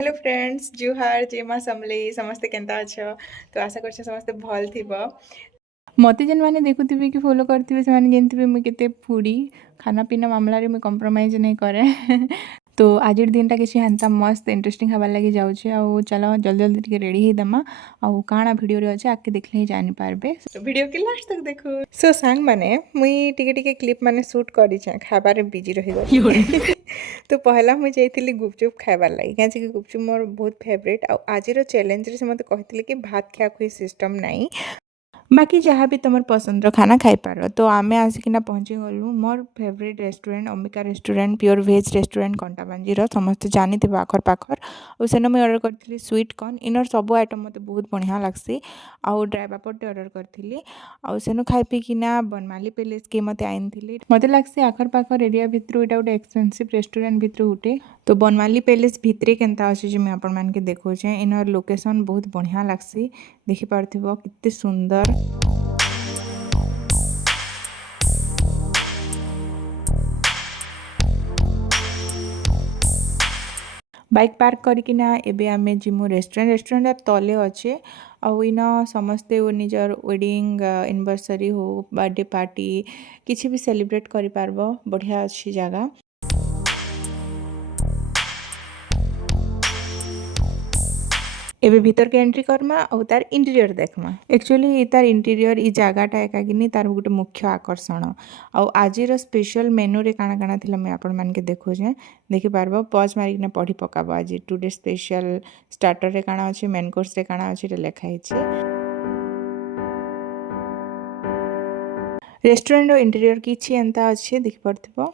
Hello friends जुहार जेमा समलेई समस्ते Kenta अछ तो आशा करछ समस्ते भल थिबो मते जेन माने देखुथिबे कि फॉलो करथिबे से माने जेनथिबे मुई केते फूडी खाना पीना मामला रे मुई कॉम्प्रोमाइज नहीं करे तो आज दिनटा किसी हेन्ता मस्त इंटरेस्टिंग हबार लगी जाऊे आ चलो जल्दी जल्दी टिके रेडी ही दमा आ काଣା वीडियो रे अच्छे आके देखले ही जानि पारबे तो वीडियो के लास्ट तक देखो सो सांग माने मुई टिके टिके क्लिप माने शूट करी छ खाबार बिजी रही गली तो पहला मुझे जाइली गुपचुप खाइबार लगी कहीं गुपचुप मोर बहुत फेवरेट आज चैलेंज रे से मते कहथिले कि भात खिया खुई सिस्टम नहीं बाकी जहाँ भी तुम पसंद खाना खाई पार तो आम आसिकिना पहुँची गलु मोर favourite restaurant Ambika restaurant pure veg restaurant कंटाबांजीर समस्त जानी आखर पाखर और सेन मुझे अर्डर करी स्वीट कॉर्न इनर सब आइटम मत बहुत बढ़िया लगसी आउ ड्राई पापड़ अर्डर करी सेनु खाई पीकिना बनमाली पैलेस के मत आनी मत लगसी आखर पाखर एरिया भितर यहाँ गोटे एक्सपेनसिव रेस्टोरेंट भितर गोटे तो बनमाली पैलेस भितर केन्ता अच्छे मुझे आपण मानके देखौछे इनर लोकेशन बहुत बढ़िया लगसी देखिपार्थिब केते सुंदर बाइक पार्क करकिना एबे आमे जिमु रेस्टोरेंट तले अच्छे आउ इन समस्ते निजर वेडिंग एनिवर्सरी हो बर्थडे पार्टी किसी भी सेलिब्रेट करि पारबो बढ़िया अच्छी जगह एबे भीतर के एंट्री करमा और तार इंटीरियर देखमा एक्चुअली तार इंटीरियर ई जगहटा एकागिनी तार गोटे मुख्य आकर्षण आज स्पेशल मेनू रे काना काना थिला मैं आपण मान के देखोजे देखि पारबो पॉज मारिकना पढ़ी पकाबो आज टुडे स्पेशल स्टार्टर रे काना अछि मेन कोर्स रे काना अछि लेखा हिछि रेस्टोरेंट इंटीरियर किछि एंता अछि देखि परथिबो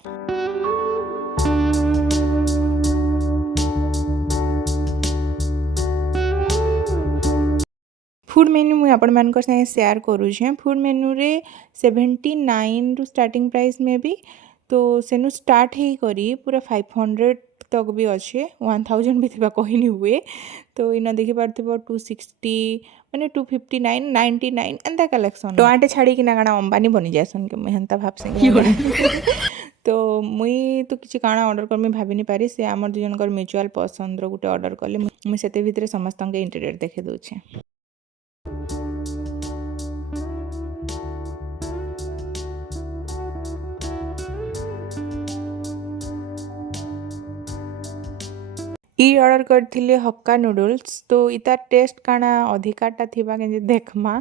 फूड मेन्यू मुझे आपण मान संगे शेयर करुछे फूड मेन्यू रे 79 रु स्टार्टिंग प्राइस में भी तो सेनु स्टार्ट ही करी पूरा 500 तक भी अच्छे 1000 भी थिबा कहनी हुए तो इना देखि पारथिबो 260 माने 259 99 एंता कलेक्शन टोआटे छाड़ी कि ना काना अंबानी बनी जायसन के हेंता भाब से तो मुई तो किसी काना ऑर्डर कर भाभी पारि से आमर दु जनकर म्यूचुअल पसंद रो गुटे ऑर्डर कले मुई सेते भितरे समस्त के इंटीरियर देखे दोछे ई ऑर्डर करथिले हक्का नूडल्स तो इतार टेस्ट काना अधिकाटा थिबा के देखमा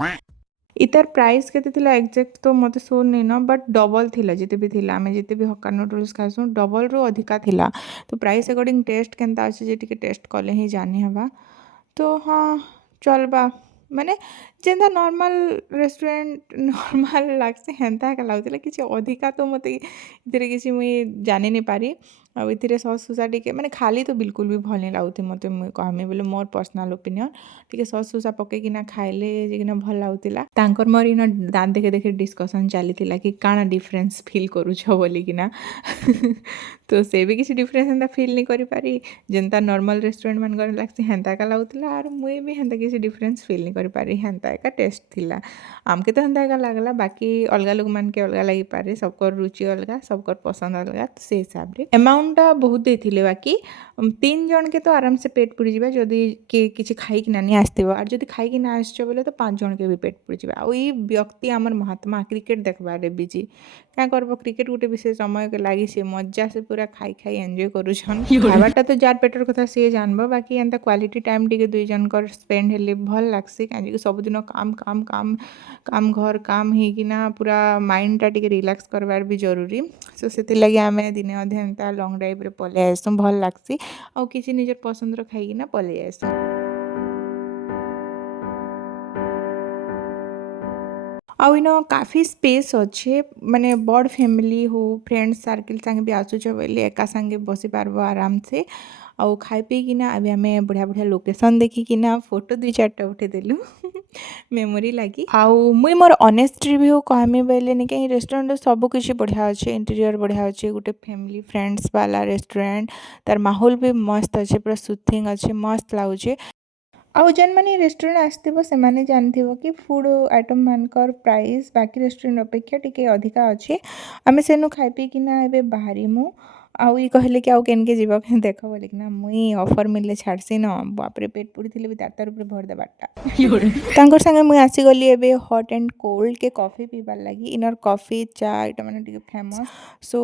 इतार प्राइस केते थिला एग्जैक्ट तो मते शो नहीं न बट डबल थिला जिते भी थिला आमे जिते भी हक्का नूडल्स खासु डबल रो अधिका थिला तो प्राइस अकॉर्डिंग टेस्ट केनता अछि जे टिके टेस्ट कले ही जानी हबा तो हाँ चलबा माने जेंदा नॉर्मल रेस्टोरेंट नॉर्मल लागसे हेंता का लाଗୁଥିଲା କିଛି ଅଧିକା तो मते इतरे किसी मुई जानि नहीं पारी आ इतरे सॉस सुसा टिके माने खाली तो बिल्कुल भी भल नहीं लाଗୁथि मते मुई कहमी बोले मोर पर्सनल ओपिनियन टिके सॉस सुसा पके किना खाइले जे किना भल लाଗୁଥିଲା तांकर मोर इन दांत देखे देखे डिस्कशन चलीथिला कि काना डिफरेंस फील करूछ बोली किना तो से भी किसी डिफरेंस हेंता फील नहीं करि पारी जेंता नॉर्मल रेस्टोरेंट मान कर लागसे हेंता का लाଗୁଥିଲା और मुई भी हेंता किसी डिफरेंस फील नहीं करि पारी हेंता का टेस्ट थिला आमके तो हेंता का लागला बाकी अलगा लोग मान के अलगा लगी पारे सबकर रुचि अलगा सबकर पसंद अलगा तो से हिसाब रे अमाउंटटा बहुत देथिले बाकी 3 जन के तो आराम से पेट पुरी जिबा जदी के किछि खाई कि नानी आस्थिबो और जदी खाई कि ना आछो बोले तो 5 जन के भी पेट पुरी जिबा आ ई व्यक्ति हमर महात्मा क्रिकेट देखबा रे बिजी क्या करबो क्रिकेट गुटे विशेष समय के लागी से मजा से पूरा खाई खाई एंजॉय करूछन खाबाटा तो जार पेटर कथा से जानबो बाकी एंता क्वालिटी टाइम टिके दुई जन कर स्पेंड हेले भल लागसी काजे सब दिन काम काम काम काम घर काम ही किना पूरा माइंड टा टिके रिलैक्स करबार भी जरूरी सो सेति लगी आमे दिने अधे एंता लॉन्ग ड्राइव रे पले आसु भल लागसी आ किसी निजर पसंद रो खाई किना पले आसु आउ इन काफ़ी स्पेस अच्छे माने बड़ फैमिली हो फ्रेंड्स सर्किल संगे भी आसुच बोले एका संगे बसी पारबो आराम से आउ खाई पी किना अभी आमे बढ़िया बढ़िया लोकेशन देखी किना फोटो 2-4टा उठे देलु मेमोरी लगी आउ मुई मोर ऑनेस्ट रिव्यू कहमी बोले नहीं कहीं रेस्टोरेंट सब किसी बढ़िया अच्छे इंटीरियर बढ़िया अच्छे गोटे फैमिली फ्रेंड्स वाला रेस्टोरेंट तार माहौल भी मस्त अच्छे पूरा सुथिंग अच्छे मस्त लागुचे आउ जेन माने रेस्टोरेंट आसथिबो से माने जानथिबो कि फूड आइटम मानकर प्राइस बाकी रेस्टोरेंट अपेक्षा टिके अधिका अछि आमे सेनु खाई पी किना एबे बाहरिमु आउ इ कहले कि आउ केनके जीव के देख बोलिकिना मुई ऑफर मिलले छाड़सी न बाप रे पेट पूरी थिले भी तार ऊपर भर देबारटा तांकर संगे मुई आसी गली एबे हॉट एंड कोल्ड के कॉफी पीबार लगी इनर कॉफी चा इटा माने टिके फेमस सो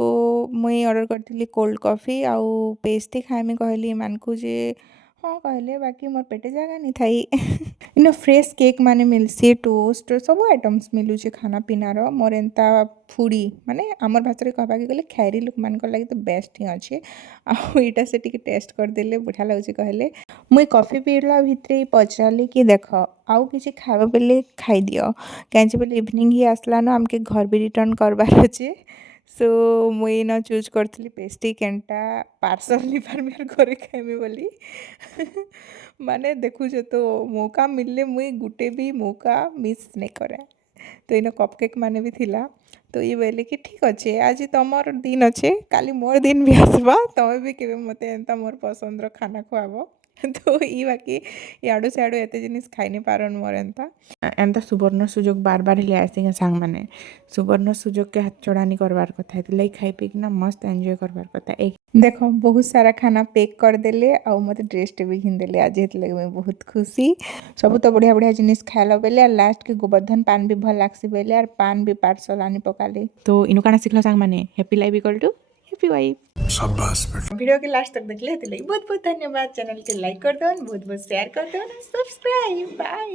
मुई ऑर्डर करथिली कोल्ड कॉफी आउ पेस्ट्री खाइमी कहली मानकु जे हाँ कहले बाकी मोर पेटे जागा नहीं थाई इन फ्रेश केक माने मिलसी टोस्ट सब आइटम्स मिलुचे खाना पीनार मोर एंता फूडी माने आमर भाषा कहबाके गले खैरी लोक मानकर लगी तो बेस्ट ही अच्छे आउ इटा से टिके टेस्ट करदेले बढ़िया लाଗୁଛି कहले मुई कॉफी पीला भितरे ही पचारली कि देख आउ किसी खाइबा बेले खाई दियो कहीं बेले इवनिंग ही आसला न आमके घर भी रिटर्न करबार अच्छे सो मुई न चूज करथिली पेस्ट्री केनटा पार्सल लिबार मेर घरे खाइमी बोली माने देखुछ तो मौका मिलले मुई गुटे भी मौका मिस नहीं करे तो इन कपकेक माने भी थिला तो ये बोले कि ठीक अच्छे आज तमर दिन अच्छे काली मोर दिन भी आसबा तमे भी केबे मते एंता मोर पसंदर खाना खुआबो तो ई बाकी इयाडू सियाडू एते जिनिस खाई नहीं पारन मोर एंता सुवर्ण सुजोग बार बार ले आसी सांग माने सुवर्ण सुजोग के हाथ चढ़ानी करवार कथा है खाई पी किना मस्त एंजॉय करवार कथा एक देखो बहुत सारा खाना पैक कर देले आउ मते ड्रेस टे भी घिन देले आज हेत लगे मैं बहुत खुशी सब तो बढ़िया बढ़िया जिनिस खाइला बेले लास्ट के गोवर्धन पान भी भल लागसी बेले और पान भी पार्सल आनी पकाले तो इनु काना सिखला सांग माने happy life equal to happy wife शाबाश बेटा वीडियो के लास्ट तक देखले हेते लगे बहुत बहुत धन्यवाद चैनल के लाइक कर दो बहुत बहुत शेयर कर दो सब्सक्राइब बाय।